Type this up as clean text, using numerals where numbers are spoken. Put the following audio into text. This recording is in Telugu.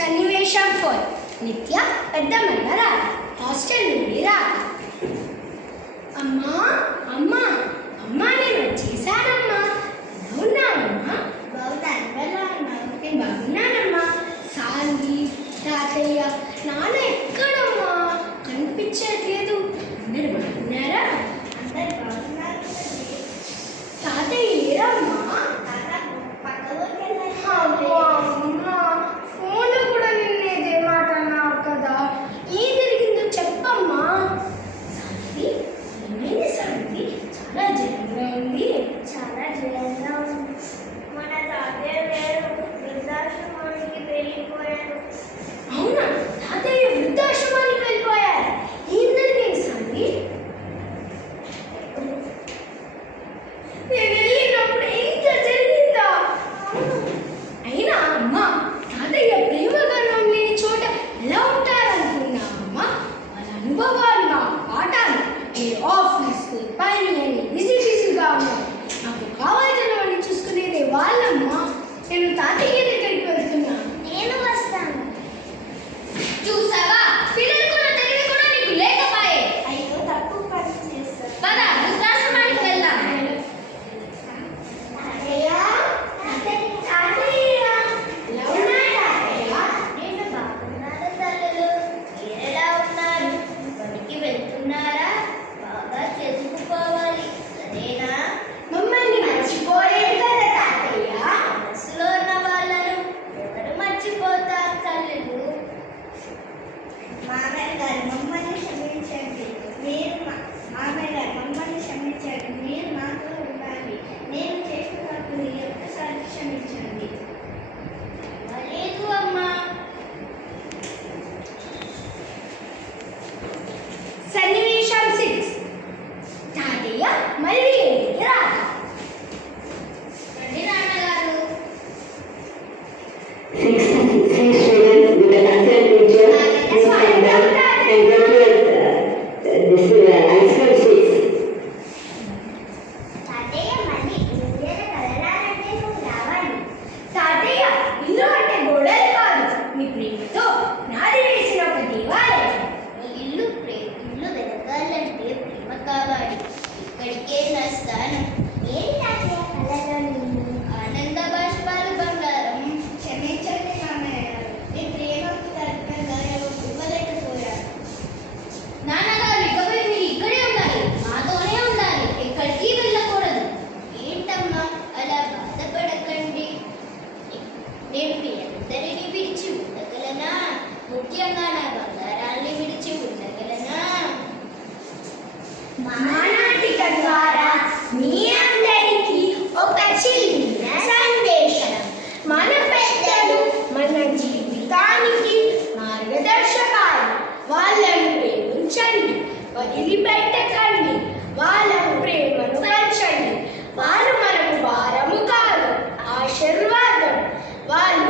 సన్నివేశం 4. నిత్య పెద్దమ్మ రా హాస్టల్ నుండి రా. అమ్మా అమ్మా అమ్మా నేను వచ్చేసానమ్మా. బాగున్నానమ్మా. నేను బాగున్నానమ్మా. సాంగి తాతయ్య నాన్న ఎక్కడమ్మా? కనిపించట్లేదు. అందరు బాగున్నారా? తాతయ్య ఏరమ్మా? ఫోన్లో కూడా నిన్నేదే మాట అన్నావు కదా, ఏం జరిగిందో చెప్పమ్మా. సాంతి ఏమైంది సాంతి? చాలా జయంగా ఉంది. మన తాతయ్య లేరు, వృద్ధాశ్రమానికి వెళ్ళిపోయాడు. అవునా? తాతయ్య వృద్ధాశ్రమానికి వెళ్ళిపోయారు. ఏం జరిగింది సాంతి? నేను వెళ్ళినప్పుడు ఇంత జరిగిందా? అయినా అమ్మా తాతయ్య ప్రేమ గర్వం లేని చోట ఎలా ఉంటారనుకున్నామమ్మా? వాళ్ళ అనుభవాలు మా పాఠాలు. మీరు ఆఫీస్ పని అని బిజీగా ఉన్నారు. నాకు కావాల్సినవన్నీ చూసుకునేది వాళ్ళమ్మా. నేను తాతయ్య దగ్గరికి వెళ్తున్నా. నేను వస్తాను. చూసావా, పిల్లలు కూడా తెలివి కూడా నీకు లేకపోయే. అయ్యో, తక్కువ పని చేస్తాను. పద వృద్ధాశ్రమానికి వెళ్దాం. నేను బాగున్నాను తల్లులు. మీరెలా ఉన్నారు? బడికి వెళ్తున్నారా? బాగా చదువుకోవాలి, సరేనా? మమ్మల్ని మర్చిపోలేదు కదా తాతయ్య. మనసులో ఉన్న వాళ్ళను ఎవరు మర్చిపోతారు తల్లులు? మామయ్య గారు మమ్మల్ని క్షమించండి. మీరు నాతో ఉండాలి. నేను చేసిన తప్పుని ఒక్కసారి క్షమించండి. లేదు అమ్మా. సన్నివేశం 6. తాతయ్య మళ్ళీ ఇంటికి రా. రండి నాన్నగారు. 6 students with an answer teacher will stand up and go to this answer 6. తాతయ్య మళ్ళీ ఇండియన్ కలరాలంటే నువ్వు రావాలి. తాతయ్య ఇల్లు అంటే గోడలు కాదు, మీ ప్రేమతో నాది వేసిన ఒక దేవాలయం. నీ ఇల్లు వెతకాలంటే ప్రేమ కావాలి. ఇక్కడికే వస్తాను. ఏంటి తాతయ్య కలలో నిన్ను? ఆనంద బాష్పాలు బంగారం. క్షమించండి మామయ్య గారు, నీ ప్రేమకు తగ్గగా ఇవ్వలేకపోయాను. నాన్నగారు ఇకపై మీరు ఇక్కడే ఉండాలి, మాతోనే ఉండాలి, ఎక్కడికి వెళ్ళకూడదు. ఏంటమ్మా అలా బాధపడకండి. నేను మీ అందరినీ విడిచి ఉండగలనా? ముఖ్యంగా నా బంగారాన్ని విడిచి ఉండగలనా? మానాటిక ద్వారా మీ అందరికీ ఒక చిన్న సందేశం. మన పెద్దలు మన జీవితానికి మార్గదర్శకాలు. వాళ్ళను ప్రేమించండి, వదిలిపెట్టకండి. వాళ్ళ ప్రేమను పంచండి. వారు మనకు భారము కాదు, ఆశీర్వాదం. వాళ్ళు